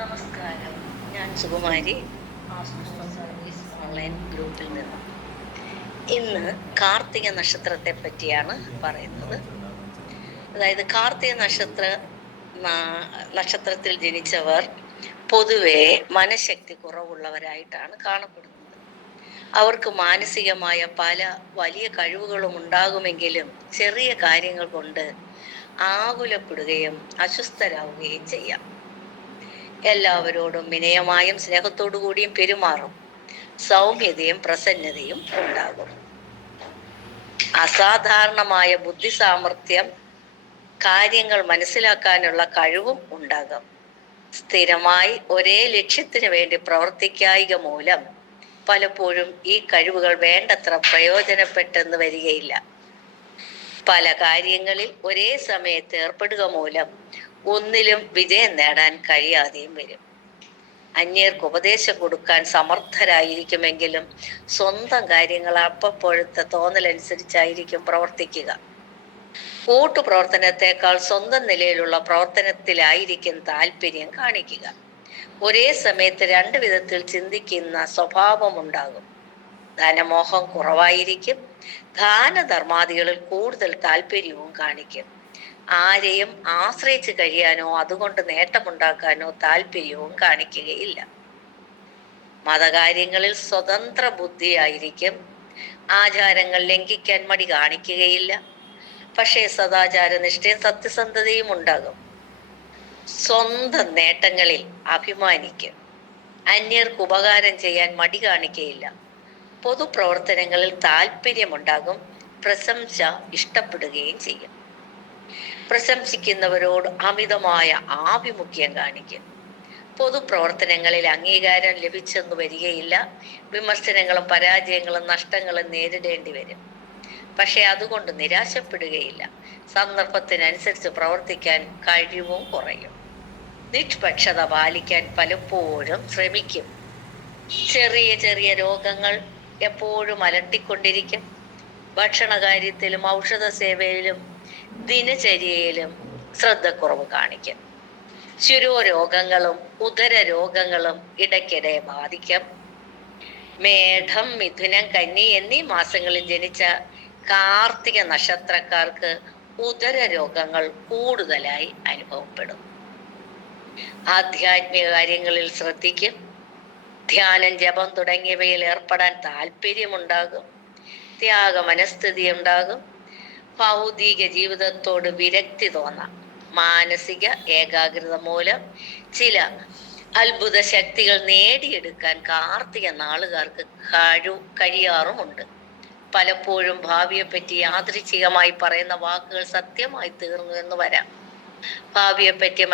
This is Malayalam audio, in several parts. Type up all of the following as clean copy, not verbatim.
നമസ്കാരം. ഞാൻ സുകുമാരി, ആശ്രമ സർവീസ് ഓൺലൈൻ ഗ്രൂപ്പിൽ നിന്ന്. ഇന്ന് കാർത്തിക നക്ഷത്രത്തെ പറ്റിയാണ് പറയുന്നത്. അതായത് കാർത്തിക നക്ഷത്രത്തിൽ ജനിച്ചവർ പൊതുവെ മനഃശക്തി കുറവുള്ളവരായിട്ടാണ് കാണപ്പെടുന്നത്. അവർക്ക് മാനസികമായ പല വലിയ കഴിവുകളും ഉണ്ടാകുമെങ്കിലും ചെറിയ കാര്യങ്ങൾ കൊണ്ട് ആകുലപ്പെടുകയും അസ്വസ്ഥരാകുകയും ചെയ്യാം. എല്ലാവരോടും വിനയമായും സ്നേഹത്തോടു കൂടിയും പെരുമാറും. സൗമ്യതയും പ്രസന്നതയും ഉണ്ടാകും. അസാധാരണമായ ബുദ്ധി സാമർഥ്യം, കാര്യങ്ങൾ മനസ്സിലാക്കാനുള്ള കഴിവും ഉണ്ടാകും. സ്ഥിരമായി ഒരേ ലക്ഷ്യത്തിന് വേണ്ടി പ്രവർത്തിക്കായിക മൂലം പലപ്പോഴും ഈ കഴിവുകൾ വേണ്ടത്ര പ്രയോജനപ്പെട്ടെന്ന് വരികയില്ല. പല കാര്യങ്ങളിൽ ഒരേ സമയത്ത് ഏർപ്പെടുക മൂലം ഒന്നിലും വിജയം നേടാൻ കഴിയാതെയും വരും. അന്യർക്ക് ഉപദേശം കൊടുക്കാൻ സമർത്ഥരായിരിക്കുമെങ്കിലും സ്വന്തം കാര്യങ്ങൾ അപ്പപ്പോഴത്തെ തോന്നലനുസരിച്ചായിരിക്കും പ്രവർത്തിക്കുക. കൂട്ടുപ്രവർത്തനത്തെക്കാൾ സ്വന്തം നിലയിലുള്ള പ്രവർത്തനത്തിലായിരിക്കും താല്പര്യം കാണിക്കുക. ഒരേ സമയത്ത് രണ്ട് വിധത്തിൽ ചിന്തിക്കുന്ന സ്വഭാവമുണ്ടാകും. ധനമോഹം കുറവായിരിക്കും. ദാനധർമാദികളിൽ കൂടുതൽ താല്പര്യവും കാണിക്കും. ആരെയും ആശ്രയിച്ച് കഴിയാനോ അതുകൊണ്ട് നേട്ടമുണ്ടാക്കാനോ താല്പര്യവും കാണിക്കുകയില്ല. മതകാര്യങ്ങളിൽ സ്വതന്ത്ര ബുദ്ധിയായിരിക്കും. ആചാരങ്ങൾ ലംഘിക്കാൻ മടി കാണിക്കുകയില്ല. പക്ഷേ സദാചാര നിഷ്ഠയും സത്യസന്ധതയും ഉണ്ടാകും. സ്വന്തം നേട്ടങ്ങളിൽ അഭിമാനിക്കും. അന്യർക്ക് ഉപകാരം ചെയ്യാൻ മടി കാണിക്കുകയില്ല. പൊതുപ്രവർത്തനങ്ങളിൽ താല്പര്യമുണ്ടാകും. പ്രശംസ ഇഷ്ടപ്പെടുകയും ചെയ്യും. പ്രശംസിക്കുന്നവരോട് അമിതമായ ആഭിമുഖ്യം കാണിക്കും. പൊതുപ്രവർത്തനങ്ങളിൽ അംഗീകാരം ലഭിച്ചെന്നു വരികയില്ല. വിമർശനങ്ങളും പരാജയങ്ങളും നഷ്ടങ്ങളും നേരിടേണ്ടി വരും. പക്ഷെ അതുകൊണ്ട് നിരാശപ്പെടുകയില്ല. സന്ദർഭത്തിനനുസരിച്ച് പ്രവർത്തിക്കാൻ കഴിവും കുറയും. നിഷ്പക്ഷത പാലിക്കാൻ പലപ്പോഴും ശ്രമിക്കും. ചെറിയ ചെറിയ രോഗങ്ങൾ എപ്പോഴും അലട്ടിക്കൊണ്ടിരിക്കും. ഭക്ഷണകാര്യത്തിലും ഔഷധ സേവയിലും ദിനചര്യയിലും ശ്രദ്ധക്കുറവ് കാണിക്കും. ശിരോരോഗങ്ങളും ഉദര രോഗങ്ങളും ഇടയ്ക്കിടെ ബാധിക്കും. മേഢം, മിഥുനം, കന്നി എന്നീ മാസങ്ങളിൽ ജനിച്ച കാർത്തിക നക്ഷത്രക്കാർക്ക് ഉദര രോഗങ്ങൾ കൂടുതലായി അനുഭവപ്പെടും. ആധ്യാത്മിക കാര്യങ്ങളിൽ ശ്രദ്ധിക്കും. ധ്യാനം, ജപം തുടങ്ങിയവയിൽ ഏർപ്പെടാൻ താല്പര്യമുണ്ടാകും. ത്യാഗ മനസ്ഥിതി ഉണ്ടാകും. ഭൗതിക ജീവിതത്തോട് വിരക്തി തോന്നാം. മാനസിക ഏകാഗ്രത മൂലം ചില അത്ഭുത ശക്തികൾ നേടിയെടുക്കാൻ കാർത്തിക നാളുകാർക്ക് കഴിയാറുമുണ്ട്. പലപ്പോഴും ഭാവിയെപ്പറ്റി യാദൃച്ഛികമായി പറയുന്ന വാക്കുകൾ സത്യമായി തീർന്നു എന്ന് വരാം. ഭാവിയെപ്പറ്റി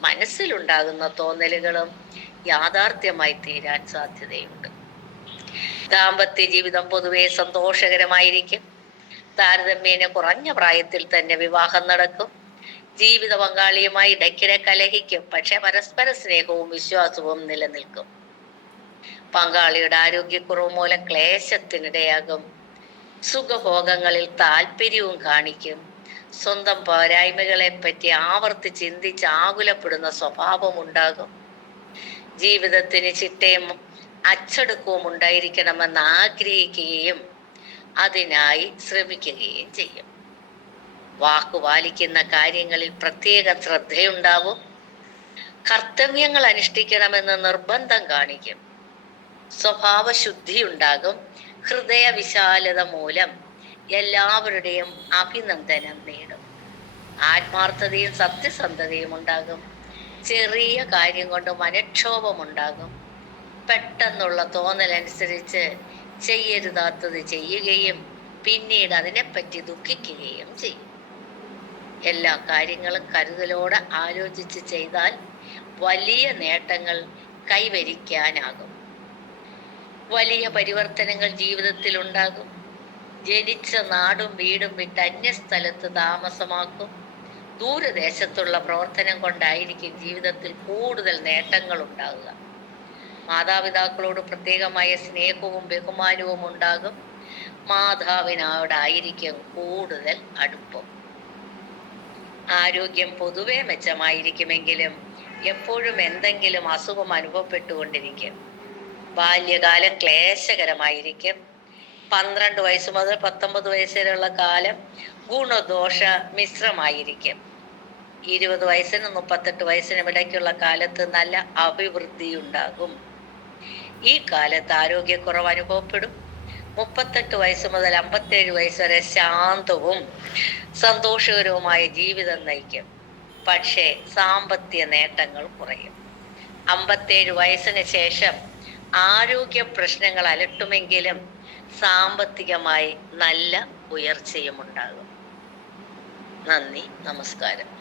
മനസ്സിലുണ്ടാകുന്ന തോന്നലുകളും യാഥാർത്ഥ്യമായി തീരാൻ സാധ്യതയുണ്ട്. ദാമ്പത്യ ജീവിതം പൊതുവെ സന്തോഷകരമായിരിക്കും. താരതമ്യേന കുറഞ്ഞ പ്രായത്തിൽ തന്നെ വിവാഹം നടക്കും. ജീവിത പങ്കാളിയുമായി ഇടയ്ക്കിടെ കലഹിക്കും. പക്ഷെ പരസ്പര സ്നേഹവും വിശ്വാസവും നിലനിൽക്കും. പങ്കാളിയുടെ ആരോഗ്യക്കുറവ് മൂലം ക്ലേശത്തിനിടയാകും. സുഖഭോഗങ്ങളിൽ താല്പര്യവും കാണിക്കും. സ്വന്തം പോരായ്മകളെ പറ്റി ആവർത്തി ചിന്തിച്ച് ആകുലപ്പെടുന്ന സ്വഭാവം ഉണ്ടാകും. ജീവിതത്തിന് ചിട്ടയും അച്ചടക്കവും ഉണ്ടായിരിക്കണമെന്ന് ആഗ്രഹിക്കുകയും അതിനായി ശ്രമിക്കുകയും ചെയ്യും. വാക്കുപാലിക്കുന്ന കാര്യങ്ങളിൽ പ്രത്യേക ശ്രദ്ധയുണ്ടാവും. കർത്തവ്യങ്ങൾ അനുഷ്ഠിക്കണമെന്ന് നിർബന്ധം കാണിക്കും. സ്വഭാവശുദ്ധി ഉണ്ടാകും. ഹൃദയ വിശാലത മൂലം എല്ലാവരുടെയും അഭിനന്ദനം നേടും. ആത്മാർത്ഥതയും സത്യസന്ധതയും ഉണ്ടാകും. ചെറിയ കാര്യം കൊണ്ട് മനക്ഷോഭമുണ്ടാകും. പെട്ടെന്നുള്ള തോന്നലനുസരിച്ച് ചെയ്യരുതാത്തത് ചെയ്യുകയും പിന്നീട് അതിനെപ്പറ്റി ദുഃഖിക്കുകയും ചെയ്യും. എല്ലാ കാര്യങ്ങളും കരുതലോടെ ആലോചിച്ച് ചെയ്താൽ വലിയ നേട്ടങ്ങൾ കൈവരിക്കാനാകും. വലിയ പരിവർത്തനങ്ങൾ ജീവിതത്തിൽ ഉണ്ടാകും. ജനിച്ച നാടും വീടും വിട്ട് അന്യസ്ഥലത്ത് താമസമാക്കും. ദൂരദേശത്തുള്ള പ്രവർത്തനം കൊണ്ടായിരിക്കും ജീവിതത്തിൽ കൂടുതൽ നേട്ടങ്ങൾ ഉണ്ടാകുക. മാതാപിതാക്കളോട് പ്രത്യേകമായ സ്നേഹവും ബഹുമാനവും ഉണ്ടാകും. മാതാവിനോടായിരിക്കും കൂടുതൽ അടുപ്പം. ആരോഗ്യം പൊതുവെ മെച്ചമായിരിക്കുമെങ്കിലും എപ്പോഴും എന്തെങ്കിലും അസുഖം അനുഭവപ്പെട്ടുകൊണ്ടിരിക്കും. ബാല്യകാലം ക്ലേശകരമായിരിക്കും. 12 വയസ്സ് മുതൽ 19 വയസ്സ് വരെയുള്ള കാലം ഗുണദോഷ മിശ്രമായിരിക്കും. 20 വയസ്സിനും 38 വയസ്സിനും ഇടയ്ക്കുള്ള കാലത്ത് നല്ല അഭിവൃദ്ധി ഉണ്ടാകും. ഈ കാലത്ത് ആരോഗ്യക്കുറവ് അനുഭവപ്പെടും. 38 വയസ്സ് മുതൽ 57 വയസ്സ് വരെ ശാന്തവും സന്തോഷകരവുമായ ജീവിതം നയിക്കും. പക്ഷേ സാമ്പത്തിക നേട്ടങ്ങൾ കുറയും. 57 വയസ്സിന് ശേഷം ആരോഗ്യ പ്രശ്നങ്ങൾ അലട്ടുമെങ്കിലും സാമ്പത്തികമായി നല്ല ഉയർച്ചയും ഉണ്ടാകും. നന്ദി, നമസ്കാരം.